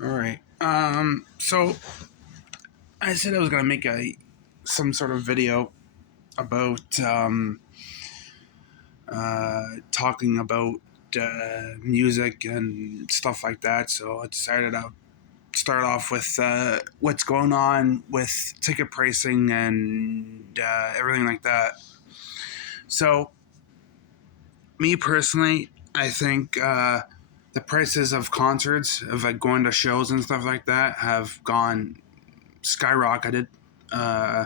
All right. So I said I was gonna make some sort of video about talking about music and stuff like that. So I decided to start off with what's going on with ticket pricing and everything like that. So me personally, I think the prices of concerts, of like going to shows and stuff like that, have gone skyrocketed. Uh,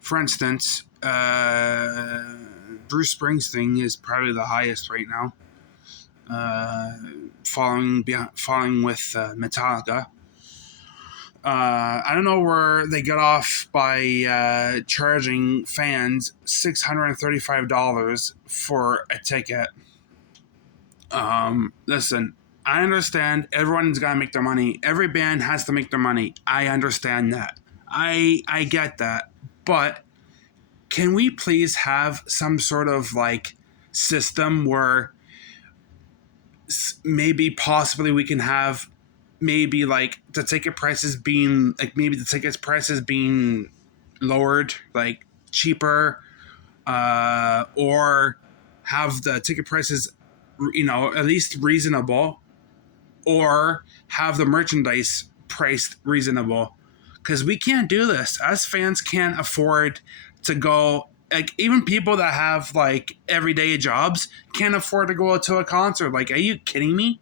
for instance, Bruce Springsteen is probably the highest right now, uh, following with Metallica. I don't know where they got off by charging fans $635 for a ticket. Listen, I understand everyone's got to make their money. Every band has to make their money. I understand that. I get that. But can we please have some sort of like system where maybe possibly we can have maybe like the ticket prices being like maybe the tickets prices being lowered, like cheaper, or have the ticket prices at least reasonable, or have the merchandise priced reasonable, because we can't do this. Us fans can't afford to go. Like, even people that have like everyday jobs can't afford to go to a concert. Like, are you kidding me?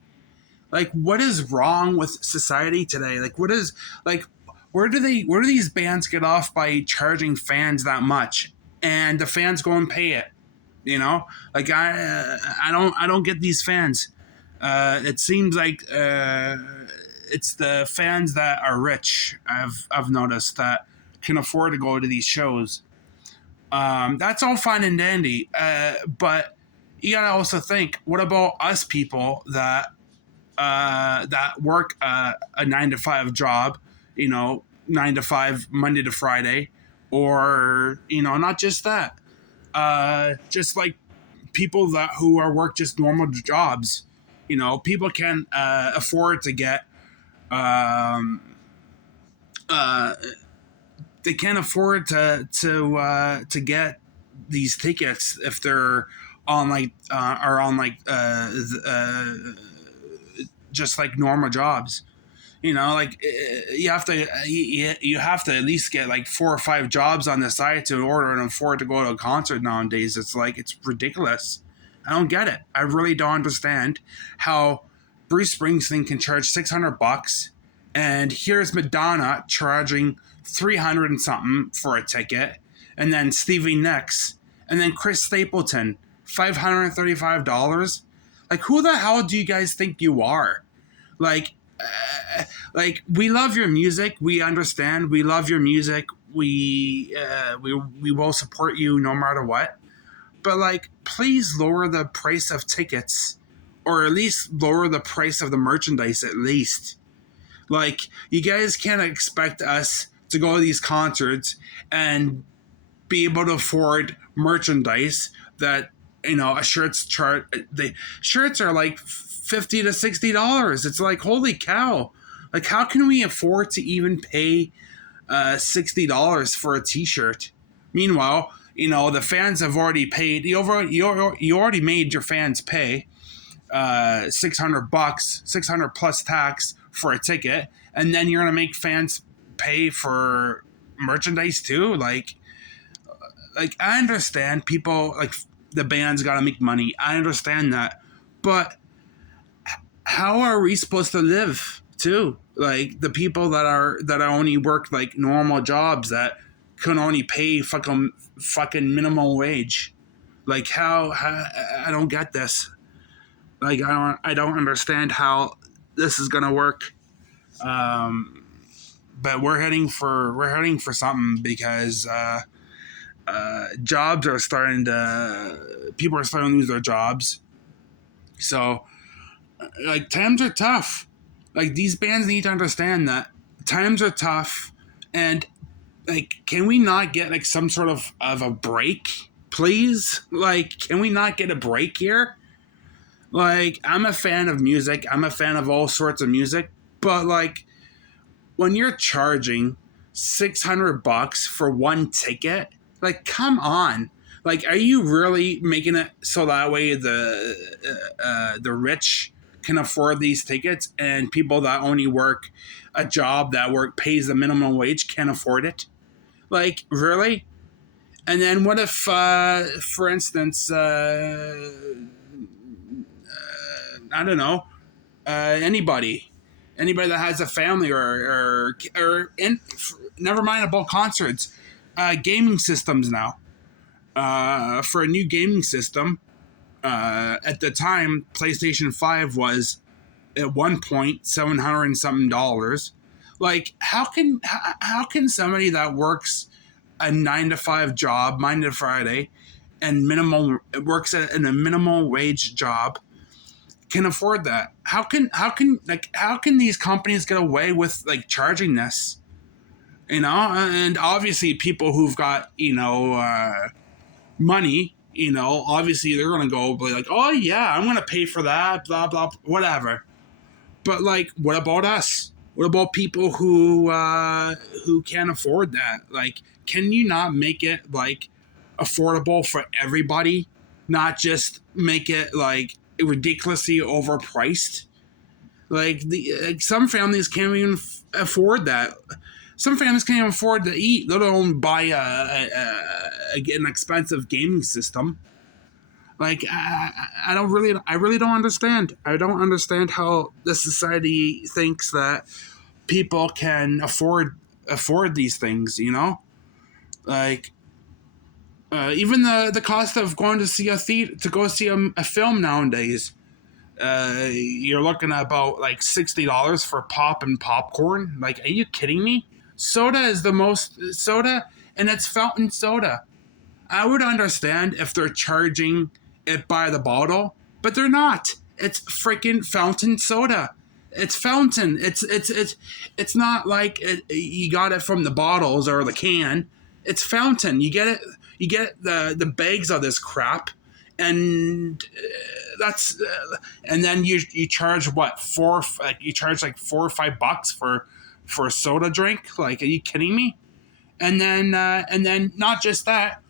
Like, what is wrong with society today? Like, what is like where do these bands get off by charging fans that much, and the fans go and pay it? Like, I don't get these fans. It seems like it's the fans that are rich. I've noticed that can afford to go to these shows. That's all fine and dandy, but you gotta also think: what about us people that work a 9 to 5 job? 9 to 5 Monday to Friday, or not just that. Just like people that who are work just normal jobs. People can afford to get um, uh, they can't afford to get these tickets if they're on like are on like just like normal jobs. Like you have to at least get like 4 or 5 jobs on the side to order and afford to go to a concert nowadays. It's ridiculous. I don't get it. I really don't understand how Bruce Springsteen can charge $600, and here's Madonna charging 300 and something for a ticket, and then Stevie Nicks, and then Chris Stapleton $535. Like, who the hell do you guys think you are? Like, we love your music. We understand. We love your music. We will support you no matter what. But like, please lower the price of tickets, or at least lower the price of the merchandise. At least, like, you guys can't expect us to go to these concerts and be able to afford merchandise that a the shirts are like $50 to $60. It's like, holy cow. Like, how can we afford to even pay $60 for a t-shirt? Meanwhile, the fans have already paid. You already made your fans pay $600, 600 plus tax for a ticket, and then you're gonna make fans pay for merchandise too. Like, I understand people, like, the band's got to make money. I understand that, but how are we supposed to live too? Like, the people that only work like normal jobs that can only pay fucking minimum wage. Like, how I don't get this. Like, I don't understand how this is gonna work. But we're heading for something, because jobs are starting to people are starting to lose their jobs. So, like, times are tough. Like, these bands need to understand that times are tough, and like, can we not get like some sort of a break, please? Like, can we not get a break here? Like, I'm a fan of music. I'm a fan of all sorts of music. But like when you're charging $600 for one ticket, like come on. Like, are you really making it so that way the rich can afford these tickets, and people that only work a job that work pays the minimum wage can't afford it? Like, really? And then what if, for instance, I don't know, anybody that has a family never mind about concerts, gaming systems now. For a new gaming system, at the time, PlayStation 5 was at one point $700 and something dollars. Like, how can somebody that works a 9 to 5 job, Monday to Friday, and in a minimal wage job can afford that? How can these companies get away with like charging this? And obviously people who've got money, obviously they're gonna go be like, oh yeah, I'm gonna pay for that, blah blah, whatever. But like, what about us? What about people who can't afford that? Like, can you not make it like affordable for everybody, not just make it like ridiculously overpriced? Like some families can't even afford that. Some families can't even afford to eat, let alone buy an expensive gaming system. Like I really don't understand. I don't understand how the society thinks that people can afford these things. Like even the cost of going to see to go see a film nowadays. You're looking at about like $60 for pop and popcorn. Like, are you kidding me? Soda is the most soda, and it's fountain soda. I would understand if they're charging it by the bottle, but they're not. It's freaking fountain soda. It's fountain. It's not like you got it from the bottles or the can. It's fountain. You get the bags of this crap, and and then you charge what four? Like you charge like $4 or $5 for a soda drink. Like, are you kidding me? And then not just that,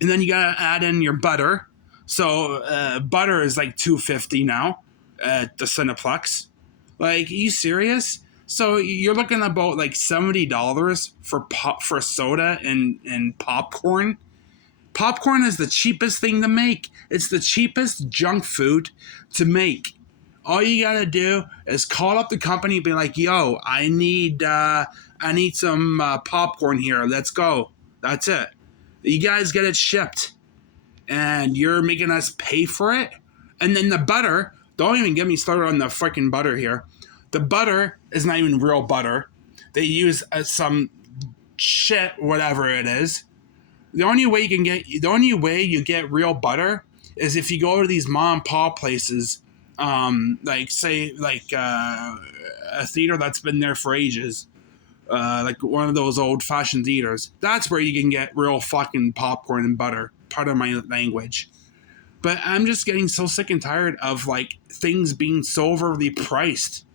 and then you gotta add in your butter. So butter is like $2.50 now at the Cineplex. Like, are you serious? So you're looking about like $70 for soda and popcorn. Popcorn is the cheapest thing to make. It's the cheapest junk food to make. All you gotta do is call up the company and be like, "Yo, I need some popcorn here. Let's go." That's it. You guys get it shipped, and you're making us pay for it. And then the butter. Don't even get me started on the freaking butter here. The butter is not even real butter. They use some shit, whatever it is. The only way you get real butter is if you go to these mom and pop places, like say a theater that's been there for ages, like one of those old fashioned theaters. That's where you can get real fucking popcorn and butter. Part of my language. But I'm just getting so sick and tired of like things being so overly priced.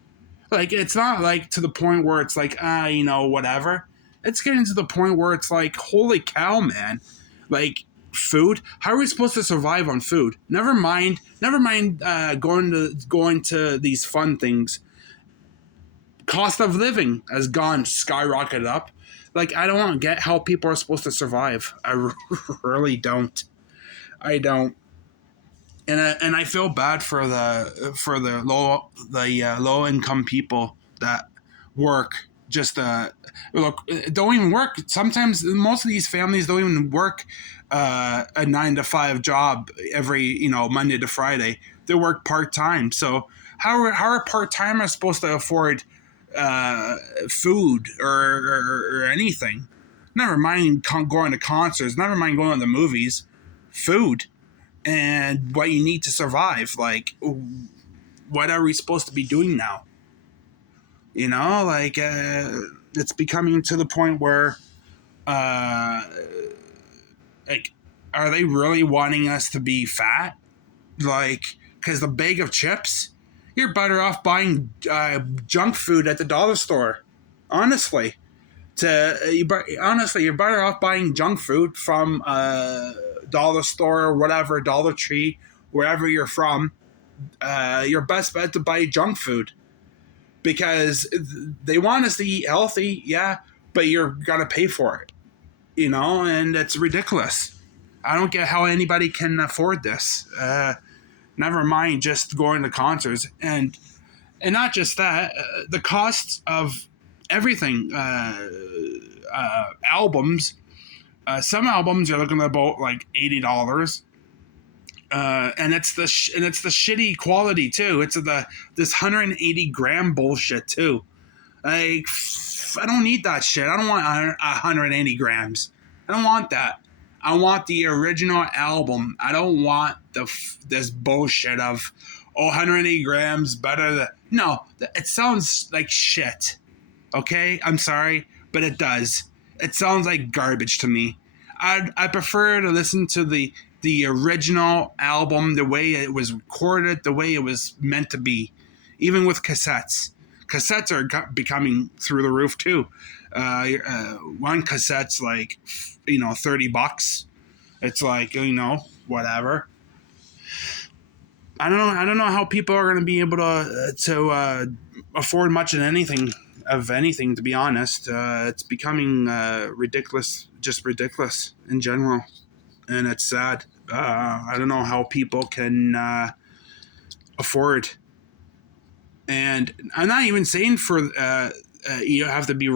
Like, it's not like to the point where it's like, whatever. It's getting to the point where it's like, holy cow, man. Like, food. How are we supposed to survive on food? Never mind going to these fun things. Cost of living has gone skyrocketed up. Like, I don't get how people are supposed to survive. I really don't. I don't. And I feel bad for the low income people that work just look, don't even work. Sometimes most of these families don't even work a 9 to 5 job every Monday to Friday. They work part time. So how are part timers supposed to afford food or anything? Never mind going to concerts. Never mind going to the movies. Food and what you need to survive. Like, what are we supposed to be doing now? Like, it's becoming to the point where, like, are they really wanting us to be fat? Like, because the bag of chips, You're better off buying junk food at the dollar store. Honestly, honestly, you're better off buying junk food from a dollar store or whatever, Dollar Tree, wherever you're from. Your best bet to buy junk food because they want us to eat healthy, yeah, but you're gonna pay for it, and it's ridiculous. I don't get how anybody can afford this. Never mind just going to concerts and not just that, the costs of everything. Albums. Some albums are looking at about like $80, and it's the shitty quality too. It's this 180-gram bullshit too. Like, I don't need that shit. I don't want 180 grams. I don't want that. I want the original album. I don't want this bullshit of 180 grams better than. No, it sounds like shit. Okay, I'm sorry, but it does. It sounds like garbage to me. I prefer to listen to the original album, the way it was recorded, the way it was meant to be, even with cassettes. Cassettes are becoming through the roof too. One cassette's like, $30. It's like, whatever. I don't know how people are going to be able to afford much of anything. To be honest, it's becoming ridiculous, just ridiculous in general, and it's sad. I don't know how people can afford. And I'm not even saying for you have to be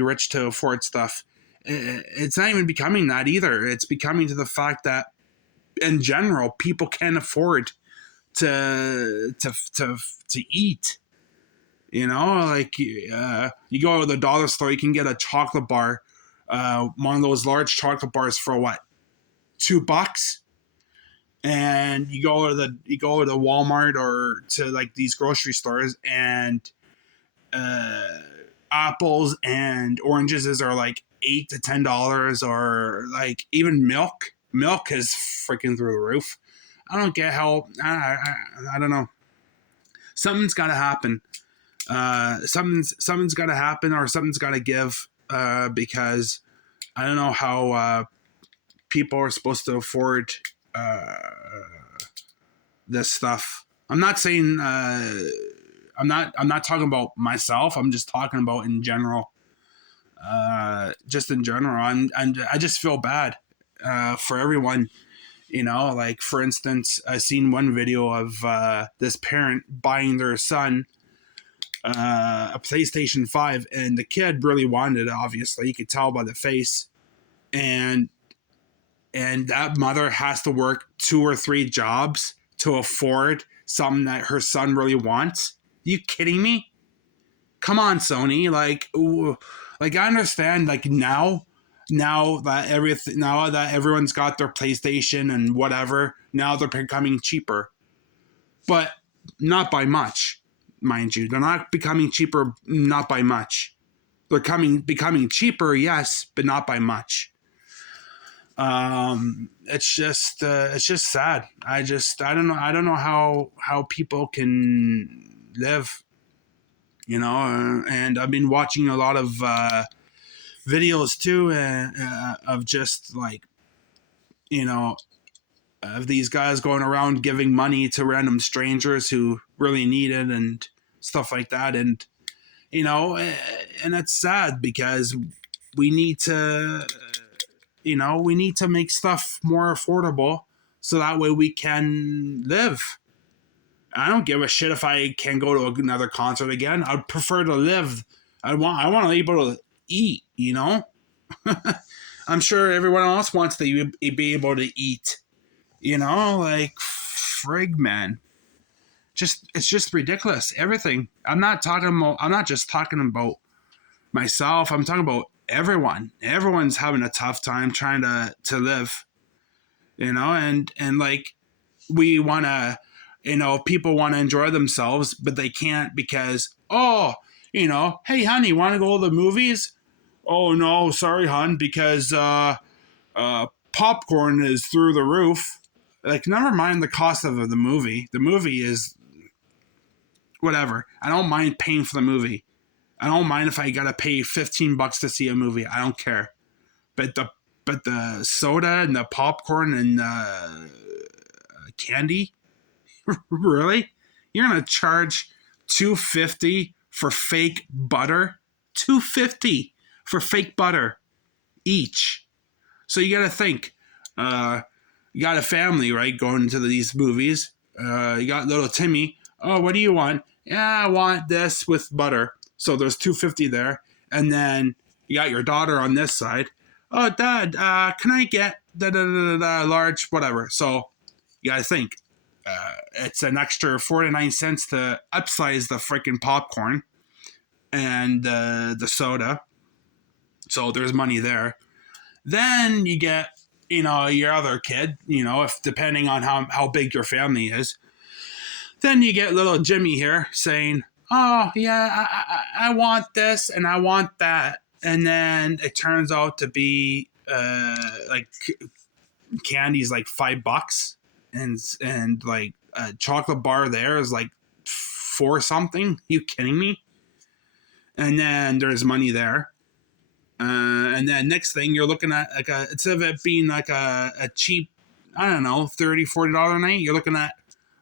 rich to afford stuff. It's not even becoming that either. It's becoming to the fact that in general people can't afford to eat. Like you go to the dollar store, you can get a chocolate bar, one of those large chocolate bars for what, $2? And you go to the Walmart or to like these grocery stores, and apples and oranges are like $8 to $10, or like even milk. Milk is freaking through the roof. I don't get how. I don't know. Something's got to happen. Something's got to happen, or something's got to give. Because I don't know how people are supposed to afford this stuff. I'm not saying I'm not talking about myself. I'm just talking about in general. Just in general, and I just feel bad for everyone. Like for instance, I seen one video of this parent buying their son a PlayStation 5, and the kid really wanted it. Obviously, you could tell by the face, and that mother has to work 2 or 3 jobs to afford something that her son really wants. You kidding me? Come on, Sony. Like I understand. Like now that everyone's got their PlayStation and whatever, now they're becoming cheaper, but not by much, mind you. They're not becoming cheaper, not by much. They're becoming cheaper, yes, but not by much. It's just sad. I don't know how people can live, and I've been watching a lot of videos too, of just like, of these guys going around giving money to random strangers who really need it and stuff like that. And, and it's sad because we need to, make stuff more affordable so that way we can live. I don't give a shit if I can go to another concert again. I'd prefer to live. I want to be able to eat, I'm sure everyone else wants to be able to eat, like frig, man. It's just ridiculous. Everything. I'm not just talking about myself. I'm talking about everyone. Everyone's having a tough time trying to live, and like we want to, people want to enjoy themselves, but they can't because, hey, honey, want to go to the movies? Oh, no, sorry, hon, because popcorn is through the roof. Like, never mind the cost of the movie. The movie is whatever. I don't mind paying for the movie. I don't mind if I gotta pay $15 to see a movie. I don't care. But the soda and the popcorn and the candy, really? You're gonna charge $2.50 for fake butter? $2.50 for fake butter each. So you gotta think. You got a family, right, going to these movies. You got little Timmy. Oh, what do you want? Yeah, I want this with butter. So there's $2.50 there, and then you got your daughter on this side. Oh, Dad, can I get the large whatever? So you gotta think. It's an extra 49 cents to upsize the freaking popcorn and the soda. So there's money there. Then you get, your other kid, if depending on how big your family is. Then you get little Jimmy here saying, oh, yeah, I want this and I want that. And then it turns out to be like candy's like $5 and like a chocolate bar there is like 4 something. You kidding me? And then there's money there. And then next thing you're looking at like instead of it being like a cheap, I don't know, $30-$40 a night, you're looking at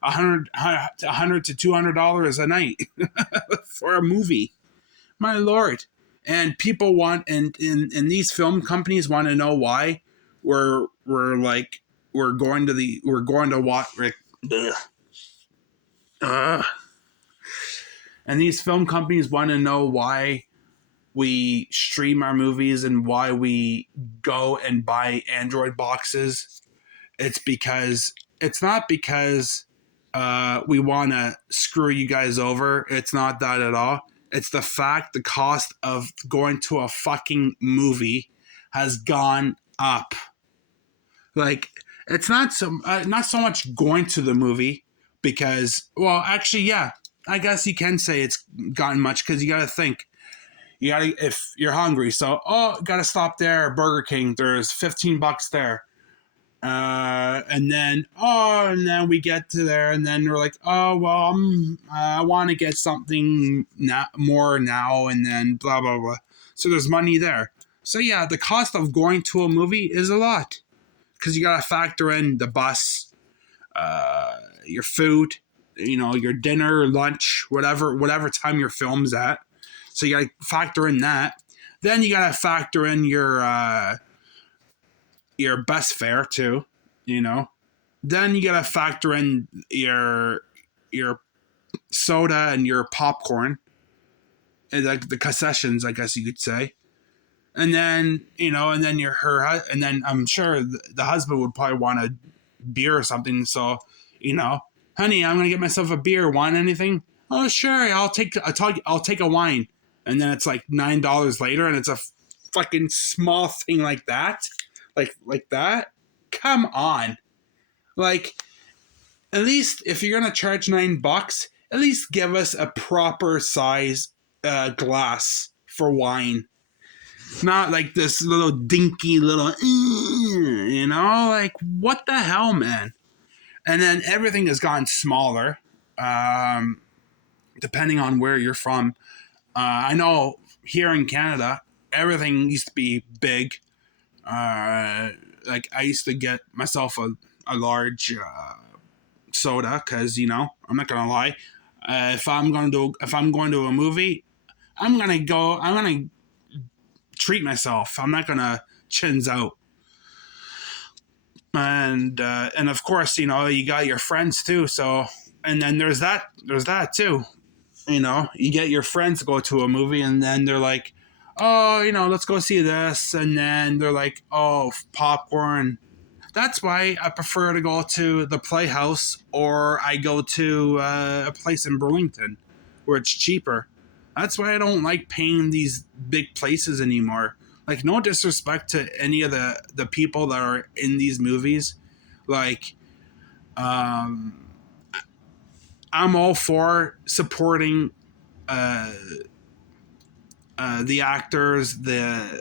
$100 to $200 a night for a movie. My lord. And people want and these film companies want to know why we're going to watch and these film companies want to know why we stream our movies and why we go and buy Android boxes. It's not because we want to screw you guys over. It's not that at all. It's the cost of going to a fucking movie has gone up. Like, it's not so much going to the movie because, well, actually, yeah, I guess you can say it's gotten much because you got to think. If you're hungry, so gotta stop there. Burger King, there's $15 there, and then we get to there, and then we're like, oh well, I want to get something more now, and then blah blah blah. So there's money there. So yeah, the cost of going to a movie is a lot because you gotta factor in the bus, your food, your dinner, lunch, whatever time your film's at. So you got to factor in that. Then you got to factor in your bus fare too, Then you got to factor in your soda and your popcorn, and like the concessions, I guess you could say. And then and then I'm sure the husband would probably want a beer or something. So honey, I'm gonna get myself a beer. Want anything? Oh sure, I'll take a wine. And then it's like $9 later, and it's a fucking small thing like that, like that. Come on, like at least if you're gonna charge $9, at least give us a proper size glass for wine, not like this little dinky little, like what the hell, man. And then everything has gone smaller, depending on where you're from. I know here in Canada, everything used to be big. Like I used to get myself a large soda because I'm not gonna lie. If I'm going to a movie, I'm gonna treat myself. I'm not gonna chins out. And of course, you got your friends too. So and then there's that too. You get your friends to go to a movie and then they're like, oh, let's go see this. And then they're like, oh, popcorn. That's why I prefer to go to the Playhouse or I go to a place in Burlington where it's cheaper. That's why I don't like paying these big places anymore. Like, no disrespect to any of the people that are in these movies. Like, I'm all for supporting the actors, the